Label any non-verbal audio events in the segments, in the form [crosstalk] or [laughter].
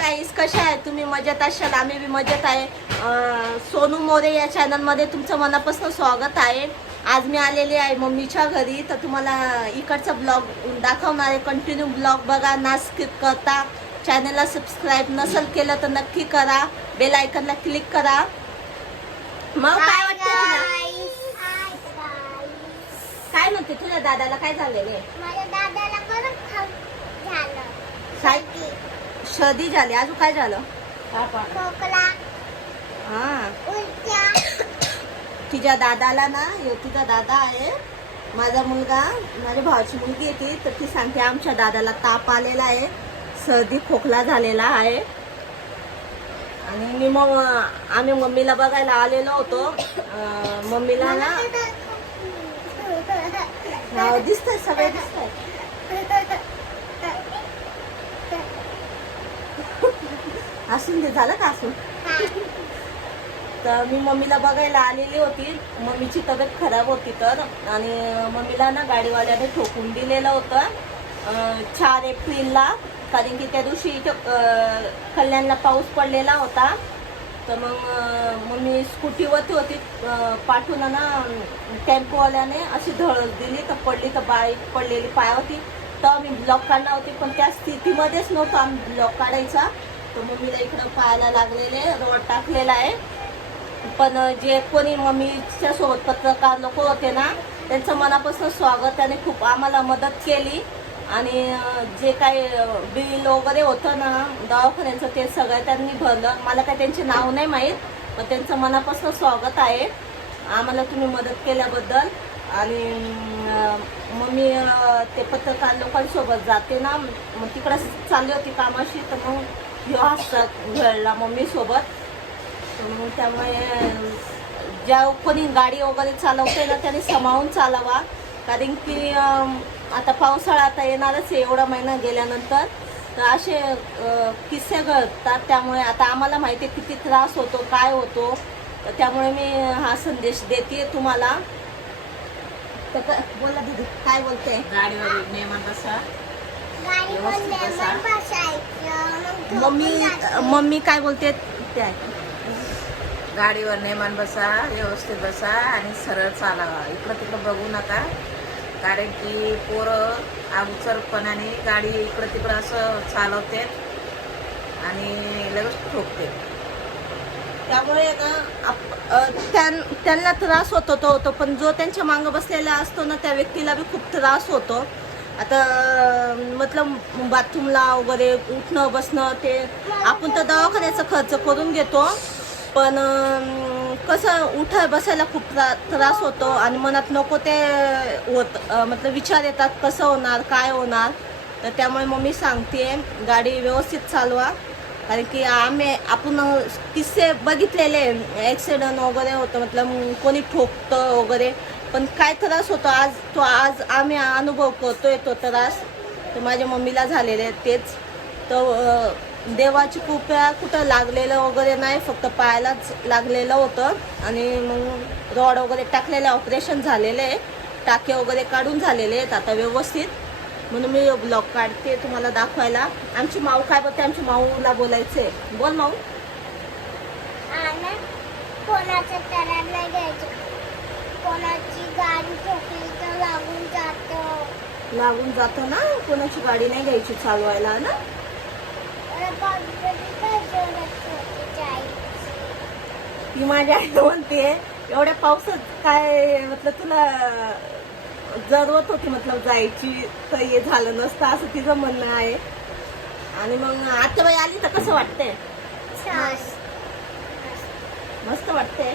गाईस कशा आहे? तुम्ही मजेत असाल? आम्ही बी मजेत आहे. सोनू मोरे या चॅनलमध्ये तुमचं मनापासून स्वागत आहे. आज मी आलेली आहे मम्मीच्या घरी. तर तुम्हाला इकडचा ब्लॉग दाखवणार आहे. कंटिन्यू ब्लॉग बघा ना स्किप करता. चॅनलला सबस्क्राईब नसेल केलं तर नक्की करा. बेल आयकनला क्लिक करा. मग काय वाटतं काय म्हणते तुझ्या दादाला? काय झालेलं आहे? सर्दी झाली. अजून काय झालं? हा. तिच्या दादाला ना तिचा दादा आहे माझा मुलगा माझ्या भावाची मुलगी येते तर ती सांगते आमच्या दादाला ताप आलेला आहे सर्दी खोकला झालेला आहे. आणि मी मग आम्ही मम्मीला बघायला आलेलो होतो. मम्मीला ना हा, दिसतंय सगळे दिसतंय. [laughs] असून दे झालं का असून? तर मी मम्मीला बघायला आलेली होती. मम्मीची तब्येत खराब होती तर. आणि मम्मीला ना गाडीवाल्याने ठोकून दिलेलं होतं. चार एप्रिलला. कारण की त्या दिवशी इथं कल्याणला पाऊस पडलेला होता. तर मग मम्मी स्कूटीवरती होती. पाठवून ना टेम्पोवाल्याने अशी धळ दिली. तर पडली तर बाईक पडलेली पायावरती. तर मी ब्लॉक काढला होती. पण त्या स्थितीमध्येच नव्हतो आम्ही ब्लॉक काढायचा. तर मम्मीला इकडं पाहायला लागलेले रोड टाकलेला आहे. पण जे कोणी मम्मीच्या सोबत पत्रकार लोक होते ना त्यांचं मनापासून स्वागत त्याने खूप आम्हाला मदत केली. आणि जे काही बिल वगैरे होतं ना दवाखान्याचं ते सगळं त्यांनी भरलं. मला काय त्यांचे नाव नाही माहीत पण त्यांचं मनापासून स्वागत आहे. आम्हाला तुम्ही मदत केल्याबद्दल. आणि मम्मी मग मी ते पत्रकार लोकांसोबत जाते ना मग तिकडं चालली होती कामाशी तर मग ह्यो असतात घडला मम्मीसोबत त्यामुळे ज्या कोणी गाडी वगैरे चालवते ना त्याने समावून चालवा. कारण की आता पावसाळा आता येणारच आहे एवढा महिना गेल्यानंतर. तर असे किस्से घडतात. त्यामुळे आता आम्हाला माहिती आहे किती त्रास होतो काय होतो. तर त्यामुळे मी हा संदेश देते तुम्हाला. तर बोला दीदी काय बोलते गाडीवर असा मम्मी. मम्मी काय बोलते? ते. गाडीवर नेमान बसा व्यवस्थित बसा आणि सरळ चालावा इकडं तिकडं बघू नका. कारण की पोरं अवचरपणाने गाडी इकडं तिकडं असं चालवते आणि लगेच ठोकते. त्यामुळे त्यां- त्यांना त्रास होतो तो होतो पण जो त्यांच्या मागं बसलेला असतो ना त्या व्यक्तीला बी खूप त्रास होतो. आता मतलब बाथरूमला वगैरे उठणं बसणं ते आपण तर दवाखान्याचा खर्च करून घेतो. पण कसं उठा बसायला खूप त्रा त्रास होतो आणि मनात नको ते होत मतलब विचार येतात कसं होणार काय होणार. तर त्यामुळे मग मी सांगते गाडी व्यवस्थित चालवा. कारण की आम्ही आपण किस्से बघितलेले ॲक्सिडंट वगैरे होतं मतलब कोणी ठोकतं वगैरे. पण काय त्रास होतो आज तो आज आम्ही अनुभव करतोय तो त्रास. तर माझ्या मम्मीला झालेले आहेत तेच. तर देवाची कृपया कुठं लागलेलं वगैरे नाही फक्त पायालाच लागलेलं होतं. आणि मग रॉड वगैरे टाकलेले ऑपरेशन झालेले आहे. टाके वगैरे काढून झालेले आहेत आता व्यवस्थित. म्हणून मी ब्लॉग काढते तुम्हाला दाखवायला. आमची माऊ काय बोलते? आमची माऊला बोलायचंय. बोल माऊ. कोणाचं घ्यायचं कोणाची गाडी ठोकली तर लागून जातं. लागून जातो ना? कोणाची गाडी नाही घ्यायची चालवायला ना? ती माझी आई म्हणते एवढ्या पावसात काय म्हटलं तुला जरूरत होती मतलब जायची तर हे झालं नसतं असं तिचं म्हणणं आहे. आणि मग आत्याबाई आली तर कसं वाटतंय? मस्त. वाटतंय.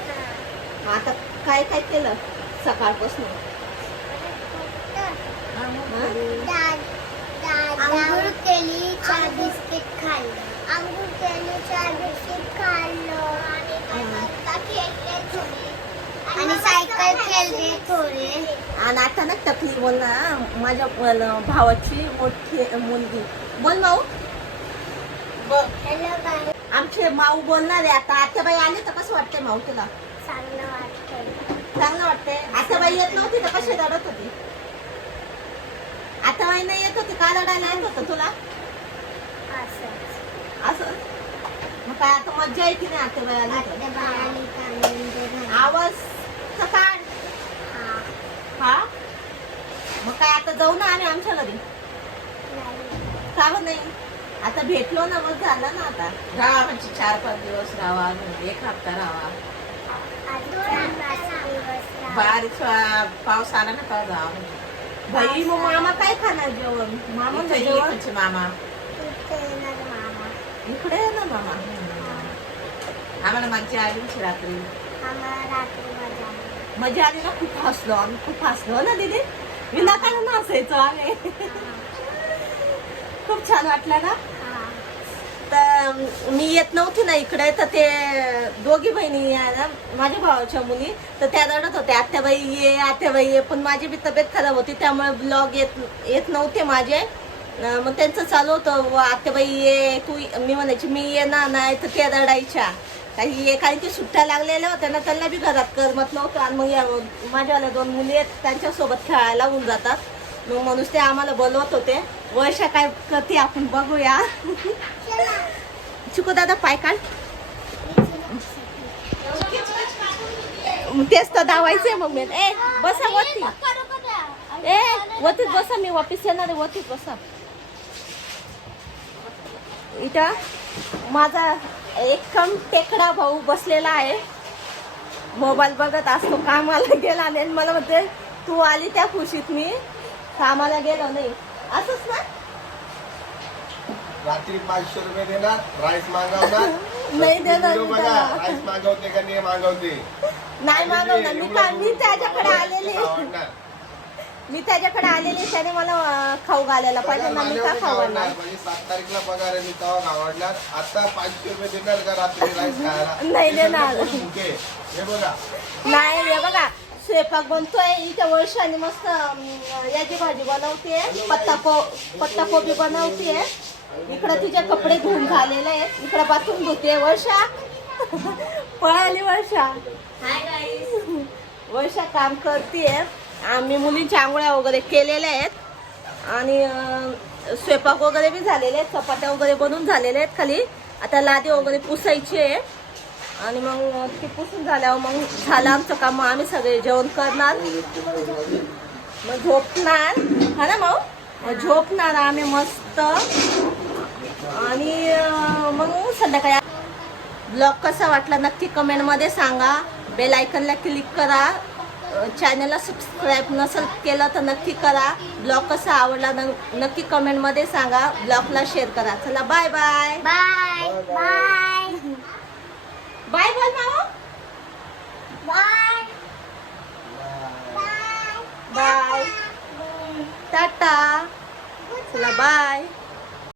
आता काय काय केलं? सकाळपासून. आंघोळ केली चहा बिस्किट खाल्लं. आंघोळ केली चहा बिस्किट खाल्लं. आणि सायकल खेळले थोडे. आणि आता ना टकली बोल ना माझ्या भावाची मोठी मुलगी. बोल माऊ. ब- हॅलो बाय आमचे माऊ बोलणार आहे आता. आत्याबाई आले तर कसं वाटतंय माऊ तुला? चांगलं वाटतंय. वाटतंय आत्याबाई येत नव्हती तर कशी रडत होती? आत्याबाई नाही येत होती का रडायला? येत होतं [laughs] तुला? असं. असं? काय आता मज्जा आली आली का म्हणजे घरी. आवाज काढ. हा. मग काय आता जाऊ ना आम्ही आमच्या घरी. का नाही. आता भेटलो ना मग झालं ना आता. राहा म्हणजे चार पाच दिवस राहा एक हप्ता राहा अजून पाच दिवस राहा. बारीक पाऊस आला ना का जावा भाई मग मामा काय खाणार जेवण? मामा इथे ये जेवण? मामा. इथे येणार मामा. इकडे आहे ना मामा. आम्हाला मज्जा आली म्हणजे रात्री. मजा आली. ना? खूप हसलो आम्ही. खूप हसलो ना दीदी? विनाकारण हसायचो आम्ही. खूप छान वाटलं ना? हा. मी येत नव्हती ना इकडे तर ते दोघी बहिणी माझ्या भावाच्या मुली तर त्या रडत होत्या आत्याबाई ये आत्याबाई ये पण माझी बी तब्येत खराब होती त्यामुळे ब्लॉग येत येत नव्हते माझे. मग त्यांचं चालू होतं व आत्याबाई ये तू मी म्हणायची मी येणार नाही तर त्या रडायच्या. काही ये कारण ते सुट्ट्या लागलेल्या होत्या ना त्यांना बी घरात करमत नव्हतं आणि मग या माझ्यावाल्या दोन मुली आहेत त्यांच्यासोबत खेळायला होऊन जातात. मग म्हणून ते आम्हाला बोलवत होते वर्षा काय करते आपण बघूया. चुको दादा पाय काढ. तेच तर दावायचंय मग मी. ए बसा वरती. ए वरतीच बसा मी वापिस येणार आहे वरतीच बसा. इथं माझा एकदम टेकडा भाऊ बसलेला आहे. मोबाईल बघत असतो कामाला गेला नाही आणि मला म्हणते तू आली त्या खुशीत मी. कामाला गेलो नाही. असंच ना? रात्री पाचशे रुपये देणार राईस मागवणार. [laughs] नाही देणार व्हिडिओ मी बघा त्याला. राईस मागवते का नाही मागवते. नाही मागवणार. मी का मी त्याच्याकडे आलेली. आवडणार. मी त्याच्याकडे आलेली त्याने मला अं, खाऊ घालायला पाहिजे. ना मी का खाऊ आवडणार. घालणार? म्हणजे सात तारीखला पगार आहे मी तेव्हा आवडणार. आता पाचशे रुपये देणार का रात्री राईस खायला? [laughs] नाही देणार. हे बघा. नाही हे बघा. स्वयंपाक बनतोय इथे वर्षाने मस्त अं, याची भाजी बनवते पत्ता को पत्ता कोबी बनवते इकडे तिचे कपडे धुवून झालेले आहेत. इकडे बाथरूम धुते वर्षा. पळाली वर्षा. वर्षा काम करते आम्ही मुलींच्या आंघोळ्या वगैरे केलेल्या आहेत. आणि स्वयंपाक वगैरे बी झालेले आहेत. चपात्या वगैरे बनवून झालेल्या आहेत खाली. आता लादी वगैरे पुसायची आहे. आणि मग ती पुसून झाल्यावर मग झालं आमचं काम. मग आम्ही सगळे जेवण करणार. मग झोपणार. हा ना मग झोपणार आम्ही मस्त. आणि मग संध्याकाळी ब्लॉग कसा वाटला नक्की कमेंटमध्ये सांगा. बेल आयकनला क्लिक करा. चॅनलला सबस्क्राईब नसेल केलं तर नक्की करा. ब्लॉग कसा आवडला नक्की कमेंटमध्ये सांगा. ब्लॉगला शेअर करा. चला bye bye bye bye bye बोल मामा. बाय बाय टाटा चला बाय